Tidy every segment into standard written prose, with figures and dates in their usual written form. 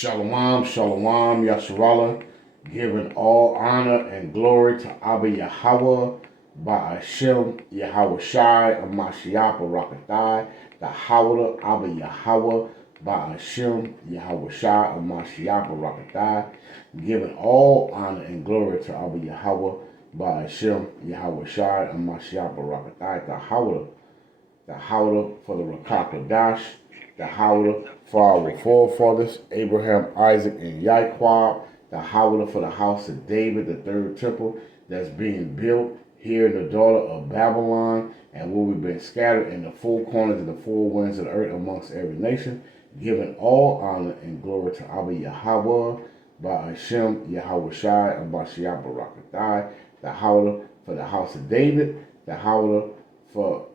Shalom, shalom, Yasharallah, giving all honor and glory to Abba Yahweh, Ba'ashem, Yahweh Shai, Amashiach, Barakatai, the Howdah, Abba Yahweh, Ba'ashem, Yahweh Shai, Amashiach, Barakatai, giving all honor and glory to Abba Yahweh, Ba'ashem, Yahweh Shai, Amashiach, Barakatai, the Howdah for the Rakakadash, the Howdah for our forefathers, Abraham, Isaac, and Yaquab, the Howdah for the house of David, the third temple that's being built here in the daughter of Babylon, and where we've been scattered in the four corners of the four winds of the earth amongst every nation, giving all honor and glory to Abba Yahweh, Ba'ashem, Yahweh Shai, and Bashiach Barakatai, the Howdah for the house of David, the Howdah for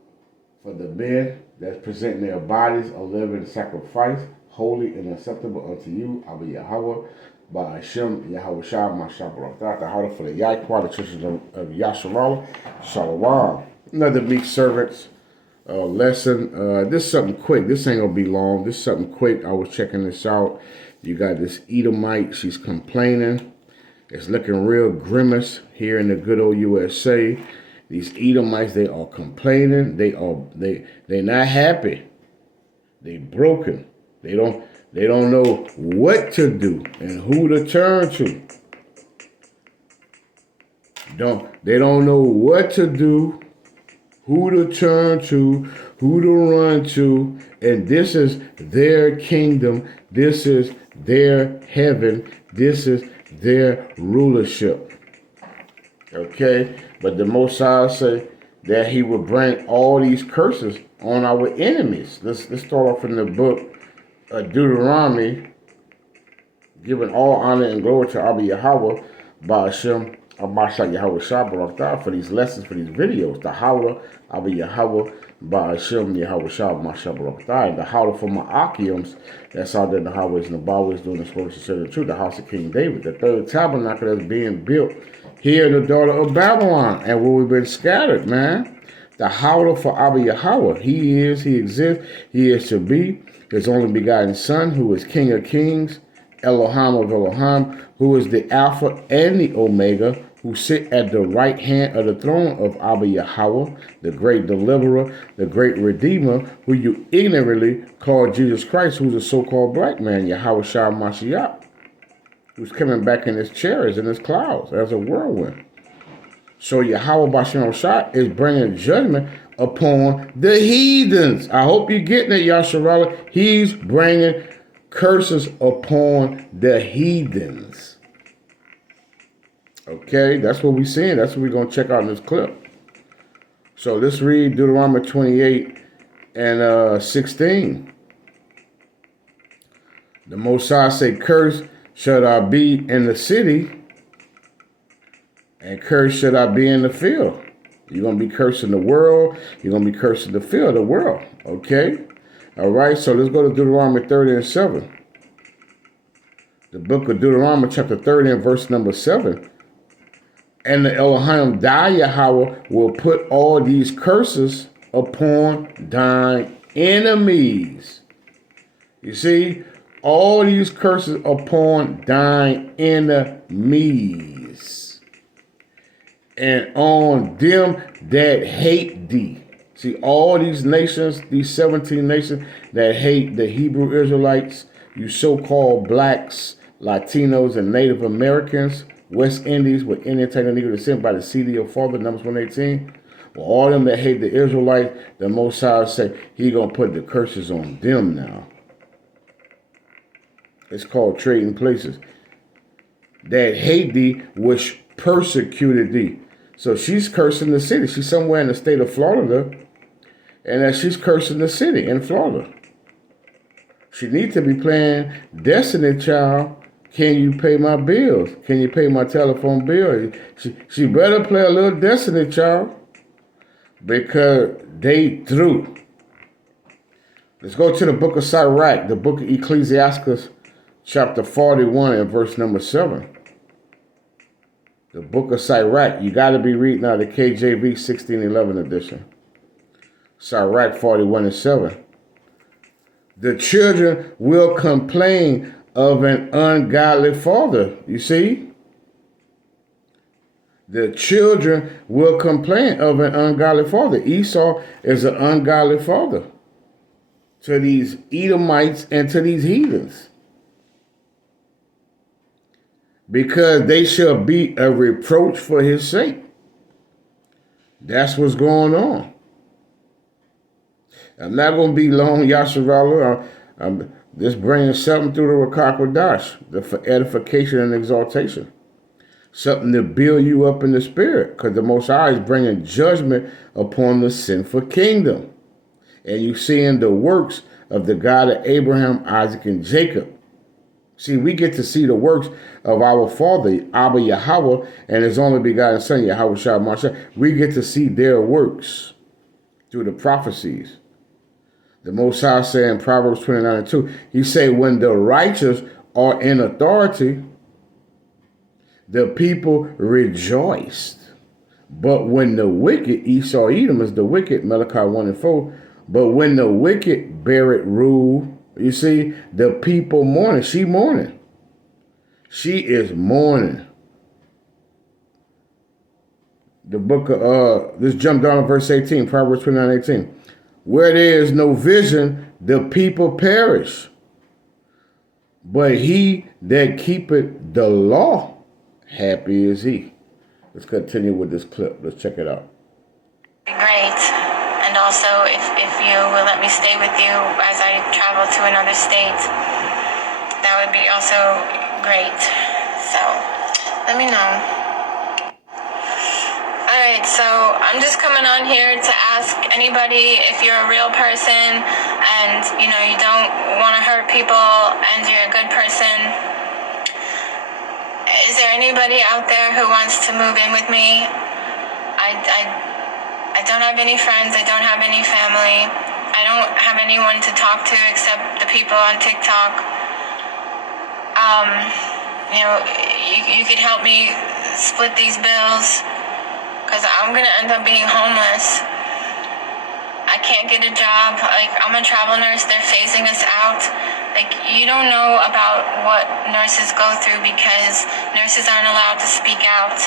the men that's presenting their bodies a living sacrifice, holy and acceptable unto you, Abba Yahweh, by Hashem, Yahweh Shai, Mashiach Barakah, the Howdah for the Yaquah, the churches of Yasharallah, Shalom. Another meek servants lesson. This is something quick. This ain't gonna be long. This is something quick. I was checking this out. You got this Edomite. She's complaining. It's looking real grimace here in the good old USA. These Edomites, they are complaining. They're not happy. They broken. They don't know what to do and who to turn to. They don't know what to do, who to turn to, who to run to, and this is their kingdom. This is their heaven. This is their rulership. Okay? But the Most High say that he will bring all these curses on our enemies. Let's start off in the book of Deuteronomy, giving all honor and glory to Abba Yahweh, Ba'ashem, Amashiach Yahweh Shai Barakah, for these lessons, for these videos. The Howdah, Abba Yahweh, Ba'ashem, Yahweh Shai, Amashiach Barakah, and the Howdah for Ma'akims, that's out there in the highways and the byways doing this work to say the truth, the house of King David, the third tabernacle that's being built here in the daughter of Babylon, and where we've been scattered, man. The Howdah for Abba Yahweh. He is, he exists, he is to be. His only begotten Son, who is King of Kings, Elohim of Elohim, who is the Alpha and the Omega, who sit at the right hand of the throne of Abba Yahweh, the great deliverer, the great redeemer, who you ignorantly call Jesus Christ, who's a so-called black man, Yahweh Shai Mashiach, who's coming back in his chariots, in his clouds, as a whirlwind. So Yahweh Bashem Shai is bringing judgment upon the heathens. I hope you're getting it, Yasharallah. He's bringing curses upon the heathens. Okay, that's what we're seeing. That's what we're going to check out in this clip. So let's read Deuteronomy 28 and 16. The Most High say, "Curse should I be in the city, and curse should I be in the field." You're going to be cursing the world. You're going to be cursing the field, the world. Okay? All right, so let's go to Deuteronomy 30 and 7. The book of Deuteronomy, chapter 30 and verse number 7. "And the Elohim, thy Yahweh, will put all these curses upon thine enemies." You see? All these curses upon thine enemies, and on them that hate thee. See, all these nations, these 17 nations that hate the Hebrew Israelites, you so-called blacks, Latinos, and Native Americans, West Indies with Indian Taino Negro descent by the seed of your father, Numbers 118. Well, all them that hate the Israelites, the Most High say he gonna put the curses on them now. It's called trading places. That hate thee, which persecuted thee. So she's cursing the city. She's somewhere in the state of Florida, and she's cursing the city in Florida. She needs to be playing Destiny Child. Can you pay my bills? Can you pay my telephone bill? She better play a little Destiny Child, because they through. Let's go to the book of Sirach, the book of Ecclesiastes, chapter 41 and verse number 7. The book of Sirach. You got to be reading out the KJV 1611 edition. Sirach 41 and 7. "The children will complain of an ungodly father. You see? The children will complain of an ungodly father. Esau is an ungodly father to these Edomites and to these heathens, because they shall be a reproach for his sake. That's what's going on. I'm not going to be long, Yasharallah. I'm just bringing something through the Rakakwadash, for edification and exaltation. Something to build you up in the spirit, because the Most High is bringing judgment upon the sinful kingdom. And you seeing the works of the God of Abraham, Isaac, and Jacob. See, we get to see the works of our father, Abba Yahweh, and his only begotten son, Yahweh Shah Mashiach. We get to see their works through the prophecies. The Most High said in Proverbs 29:2, he said, when the righteous are in authority, the people rejoiced. But when the wicked, Esau Edom is the wicked, Malachi 1:4, but when the wicked bear it rule, you see, the people mourning. She mourning. She is mourning. The book of, this jump down to verse 18, Proverbs 29:18. Where there is no vision, the people perish. But he that keepeth the law, happy is he. Let's continue with this clip. Let's check it out. Great. And also, if you will let me stay with you as I travel to another state, that would be also great. So, let me know. Alright, so I'm just coming on here to ask anybody, if you're a real person and, you know, you don't want to hurt people and you're a good person, is there anybody out there who wants to move in with me? I don't have any friends. I don't have any family. I don't have anyone to talk to except the people on TikTok. You know, you could help me split these bills, because I'm going to end up being homeless. I can't get a job. Like, I'm a travel nurse. They're phasing us out. Like, you don't know about what nurses go through, because nurses aren't allowed to speak out.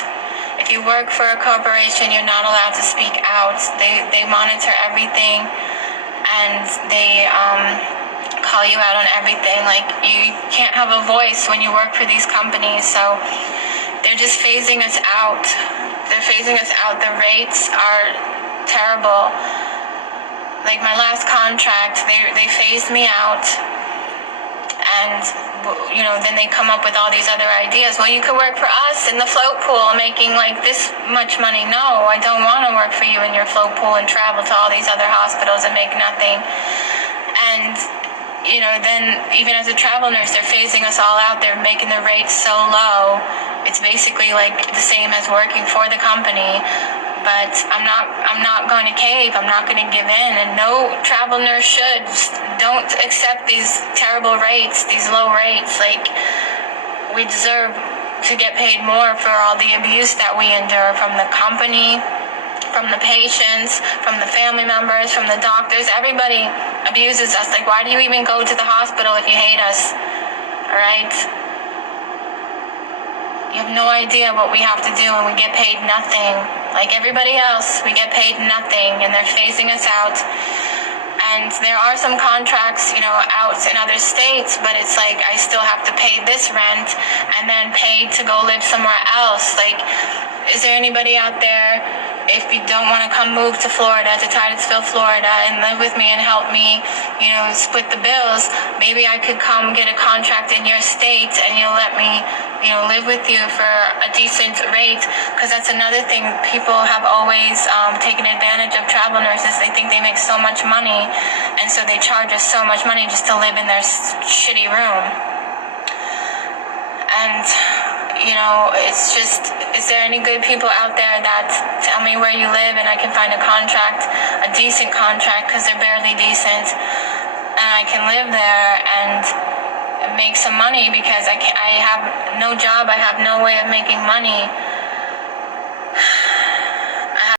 If you work for a corporation, you're not allowed to speak out. They monitor everything, and they call you out on everything. Like, you can't have a voice when you work for these companies. So they're just phasing us out. They're phasing us out. The rates are terrible. Like, my last contract, they phased me out. And, you know, then they come up with all these other ideas. Well, you could work for us in the float pool making like this much money. No, I don't want to work for you in your float pool and travel to all these other hospitals and make nothing. And, you know, then even as a travel nurse, they're phasing us all out. They're making the rates so low. It's basically like the same as working for the company. But I'm not going to cave. I'm not going to give in. And no travel nurse should. Just don't accept these terrible rates, these low rates. Like, we deserve to get paid more for all the abuse that we endure from the company, from the patients, from the family members, from the doctors. Everybody abuses us. Like, why do you even go to the hospital if you hate us? All right? You have no idea what we have to do, and we get paid nothing. Like everybody else, we get paid nothing, and they're phasing us out. And there are some contracts, you know, out in other states, but it's like I still have to pay this rent and then pay to go live somewhere else. Like, is there anybody out there, if you don't want to come move to Florida, to Titusville, Florida, and live with me and help me, you know, split the bills, maybe I could come get a contract in your state and you'll let me, you know, live with you for a decent rate. Because that's another thing. People have always taken advantage of travel nurses. They think they make so much money, and so they charge us so much money just to live in their shitty room. And, you know, it's just, is there any good people out there that tell me where you live and I can find a contract, a decent contract, because they're barely decent, and I can live there and make some money, because I have no job, I have no way of making money.